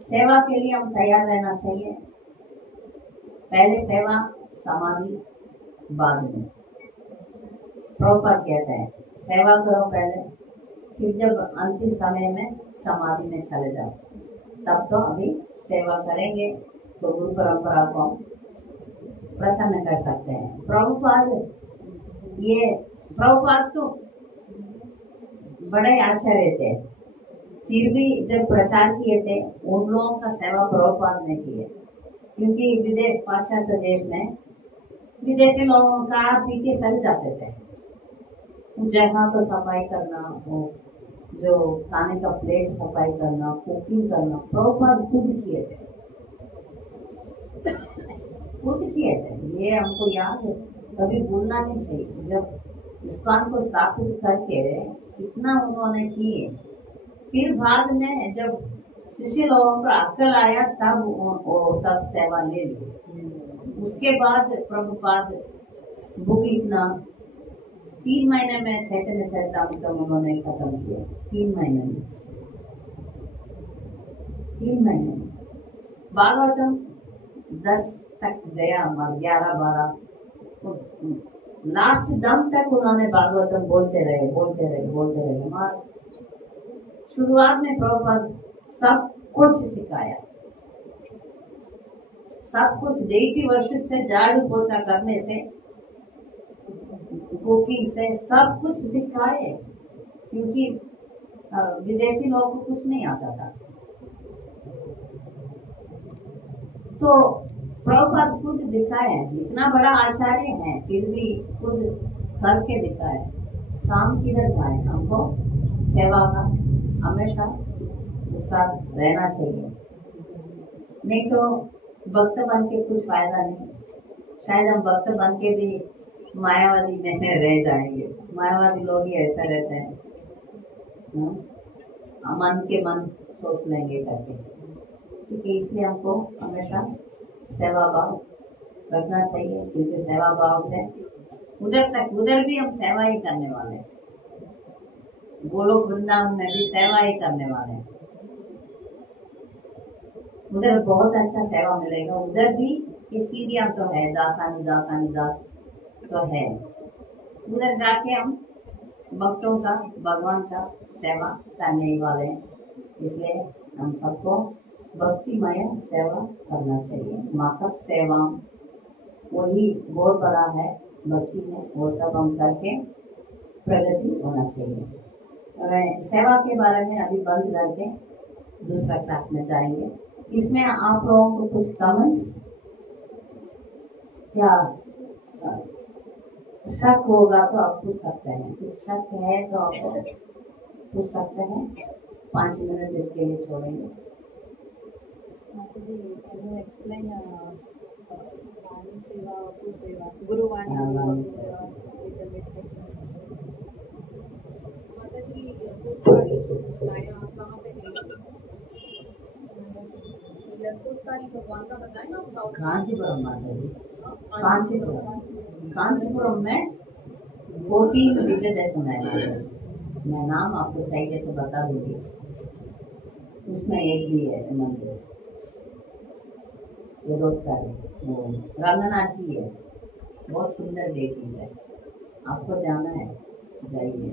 सेवा के लिए हम तैयार रहना चाहिए। पहले सेवा, समाधि बाद में। प्रॉपर कहते हैं सेवा करो पहले, फिर जब अंतिम समय में समाधि में चले जाओ, तब तो अभी सेवा करेंगे तो गुरु परंपरा को प्रसन्न कर सकते हैं। प्रभुपाद तो बड़े आचार्य थे, फिर भी जब प्रचार किए थे उन लोगों का सेवा प्रभुपाद ने किए, क्योंकि विदेश, पाश्चात्य देश में विदेशी लोगों का पी के चल जाते थे। जहाँ तो सफाई करना, हो जो खाने का प्लेट सफाई करना, कुकिंग करना, प्रभुपाद खुद किए थे। ये हमको याद है, कभी भूलना नहीं चाहिए। जब इस्कॉन को स्थापित करके कितना उन्होंने किए, फिर बाद में जब शिष्य लोगों पर अक्ल आया तब वो सब सेवा ले ली। उसके बाद प्रभुपाद बुक लिखना 3 महीने में चैतन्य चरितामृतम उन्होंने खत्म किया। 3 महीने में भागवतम 10 तक गया, 11-12 लास्ट दम तक उन्होंने भागवतम बोलते रहे। हमारे शुरुआत में प्रभुपाद सब कुछ सिखाया, सब कुछ 80 वर्ष से झाड़ू पोछा करने से, कुकिंग से सब कुछ सिखाए, क्योंकि विदेशी लोगों को कुछ नहीं आता था। तो प्रभुपाद खुद दिखाए, इतना बड़ा आचार्य है फिर भी खुद करके दिखाए। काम किधर जाए, हमको सेवा का हमेशा उत्साह रहना चाहिए, नहीं तो भक्त बन के कुछ फायदा नहीं। शायद हम भक्त बन के भी मायावादी में रह जाएंगे। मायावादी लोग ही ऐसा रहते हैं, मन के मन सोच लेंगे करके। क्योंकि इसलिए हमको हमेशा सेवा भाव रखना चाहिए, क्योंकि सेवा भाव से उधर भी हम सेवा ही करने वाले हैं। गोलोक वृंदावन में भी सेवा ही करने वाले हैं। उधर बहुत अच्छा सेवा मिलेगा। उधर भी ये सीढ़ियाँ तो है, दास तो है। उधर जाके हम भक्तों का, भगवान का सेवा करने वाले हैं। इसलिए हम सबको भक्तिमय सेवा करना चाहिए। माता सेवा वही बहुत बड़ा है भक्ति में, वो सब हम करके प्रगति होना चाहिए। मैं सेवा के बारे में अभी बंद करके दूसरा क्लास में जाएंगे। इसमें आप लोगों को कुछ कमेंट्स या शक होगा तो आप पूछ सकते हैं, कुछ शक है तो आप पूछ सकते हैं। 5 मिनट इसके लिए छोड़ेंगे। एक्सप्लेन वाणी सेवा, वपु सेवा, गुरुवाणी वपु सेवा, little bit। माताजी लखोटकारी जो बताया कहाँ पे है? लखोटकारी भगवान का बताया ना साउथ कांचीपुरम माता जी, कांचीपुरम में 14 विजयदशमी है। मैं नाम आपको चाहिए तो बता दूंगी। उसमें एक भी है मंदिर, लखोटकारी, वो रंगनाथ जी है, बहुत सुंदर देवी है। आपको जाना है, जाइए।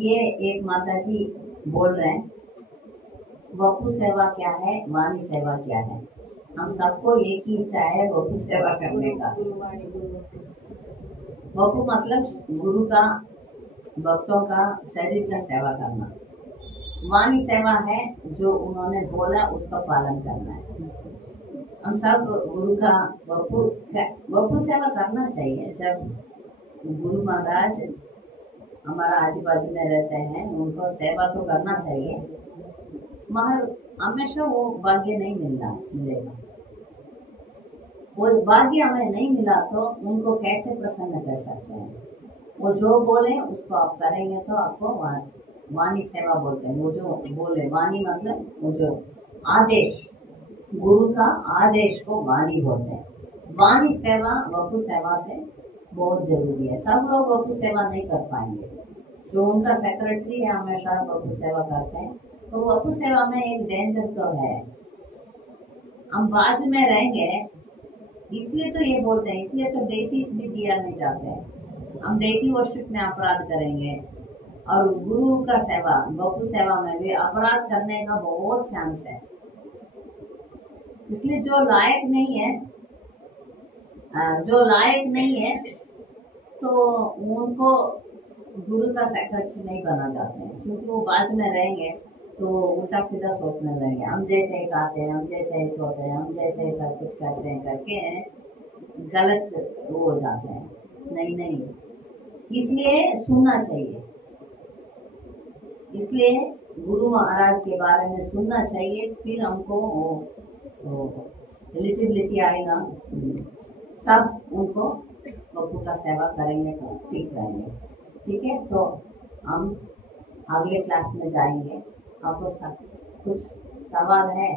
ये एक माता जी बोल रहे हैं वपु सेवा क्या है, वाणी सेवा क्या है। हम सबको एक ही इच्छा है वपु सेवा करने का। वपु मतलब गुरु का, भक्तों का, शरीर का सेवा करना। वाणी सेवा है जो उन्होंने बोला उसका पालन करना है। हम सब गुरु का वपु सेवा करना चाहिए। जब गुरु महाराज हमारा आजू बाजू में रहते हैं, उनको सेवा तो करना चाहिए, मगर हमेशा वो भाग्य नहीं मिलेगा। वो भाग्य हमें नहीं मिला तो उनको कैसे प्रसन्न कर सकते हैं। वो जो बोले उसको आप करेंगे तो आपको वाणी सेवा बोलते हैं। वो जो बोले, वाणी मतलब वो जो आदेश, गुरु का आदेश को वाणी बोलते हैं। वाणी सेवा वपु सेवा से बहुत जरूरी है। सब लोग वपु सेवा नहीं कर पाएंगे। जो उनका सेक्रेटरी है हमेशा वपु सेवा करते हैं, तो वपु सेवा में एक डेंजर तो है। हम बाद में रहेंगे, इसलिए तो ये बोलते हैं, इसलिए तो डेटीज भी दिया नहीं जाते हैं। हम डेटी वर्शिप में अपराध करेंगे और गुरु का सेवा, वपु सेवा में भी अपराध करने का बहुत चांस है। इसलिए जो लायक नहीं है तो उनको गुरु का सेक्रेटरी नहीं बना जाते हैं, क्योंकि वो बाद में रहेंगे तो उल्टा सीधा सोचने लगेंगे। हम जैसे खाते हैं, हम जैसे सोते हैं, हम जैसे सब कुछ करते हैं करके गलत वो हो जाते हैं। नहीं, इसलिए सुनना चाहिए। इसलिए गुरु महाराज के बारे में सुनना चाहिए, फिर हमको एलिजिबिलिटी आएगा, तब उनको वपु का सेवा करेंगे तो ठीक रहेंगे। ठीक है, तो हम अगले क्लास में जाएंगे। आपको कुछ सवाल है?